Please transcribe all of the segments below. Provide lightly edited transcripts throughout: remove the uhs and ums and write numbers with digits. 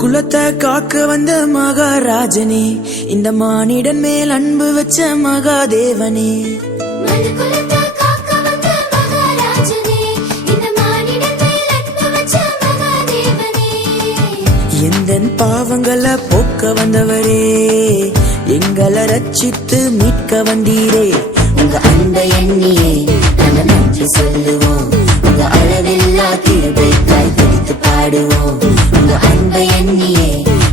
குலத்தை காக்க வந்த மகாராஜனே, இந்த மானிடன் மேல் அன்பு வச்ச மகாதேவனே. எந்தன் பாவங்களை போக்க வந்தவரே, எங்களை ரட்சித்து மீட்க வந்தீரே. உங்க அன்பை எண்ணியே நாங்க நன்றி சொல்லுவோம். உங்க அளவில்லா கிருபைக்காய் துதித்து பாடுவோம். உங்க அன்பை எண்ணியே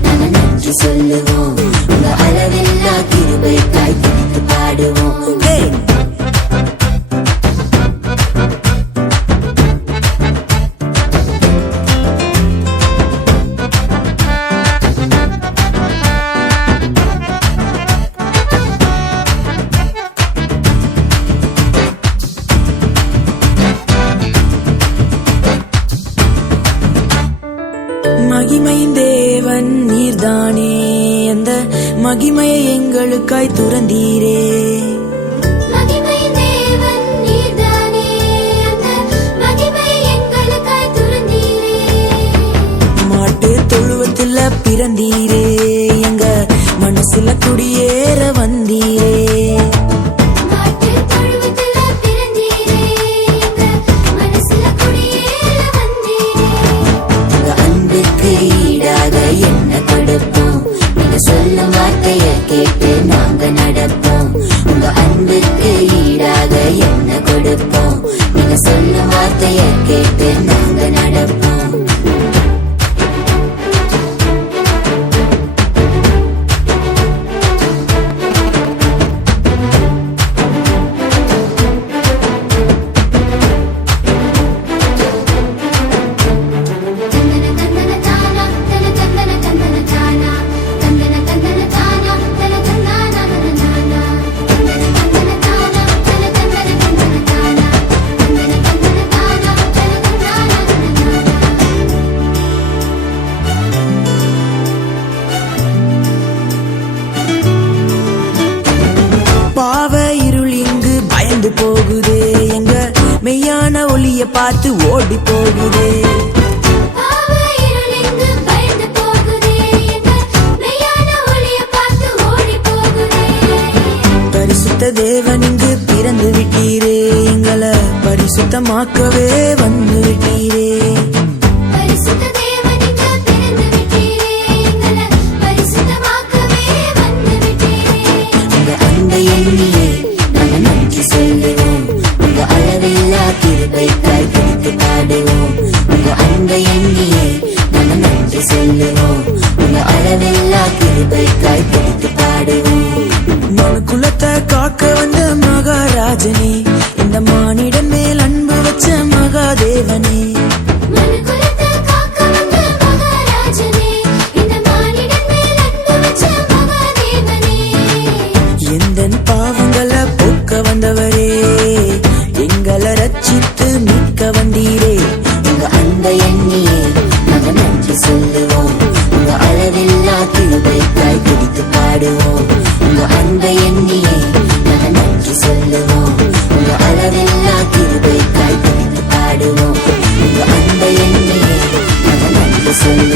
நாங்க நன்றி சொல்லுவோம். உங்க அளவில்லா கிருபைக்காய் துதித்து பாடுவோம். மகிமையின் தேவன் நீர்தானே, அந்த மகிமையை எங்களுக்காய் துறந்தீரே. மாட்டு தொழுவத்துல பிறந்தீரே, எங்க மனசுல குடியேற வந்தீரே. சொல்லும் வார்த்தையை கேட்டு நாங்க நடப்போம். உங்க அன்புக்கு ஈடாக என்ன கொடுப்போம்? நீங்க சொல்லும் வார்த்தையை கேட்டு நாங்க நடப்போம். பாவ இருள் இங்கு பயந்து போகுதே, எங்க மெய்யான ஒளிய பார்த்து ஓடி போகுதே. பரிசுத்த தேவன் இங்கு பிறந்து விட்டீரே, எங்களை பரிசுத்தமாக்கவே வந்து விட்டீரே. சொல்லுவோம். உங்க அளவில்லா கிருபைக்காய் துதித்து பாடுவோம். உங்க அன்பை எண்ணியே நாங்க நன்றி சொல்லுவோம். உங்க அளவில்லா கிருபைக்காய் துதித்து பாடுவோம். மனுக்குலத்தை காக்க வந்த மகாராஜனே, இந்த மானிடன் மேல் அன்பு வச்ச மகாதேவனே. எந்தன் பாவங்களை போக்க வந்தவரே, எங்களை ரட்சித்து மீட்க வந்தீரே. உங்க அன்பை எண்ணியே நாங்க நன்றி சொல்லுவோம். உங்க அளவில்லா கிருபைக்காய் துதித்து பாடுவோம். உங்க அன்பை எண்ணியே நாங்க நன்றி சொல்லுவோம். உங்க அளவில்லா கிருபைக்காய் துதித்து பாடுவோம். உங்க அன்பை எண்ணியே நாங்க நன்றி சொல்லுவோம்.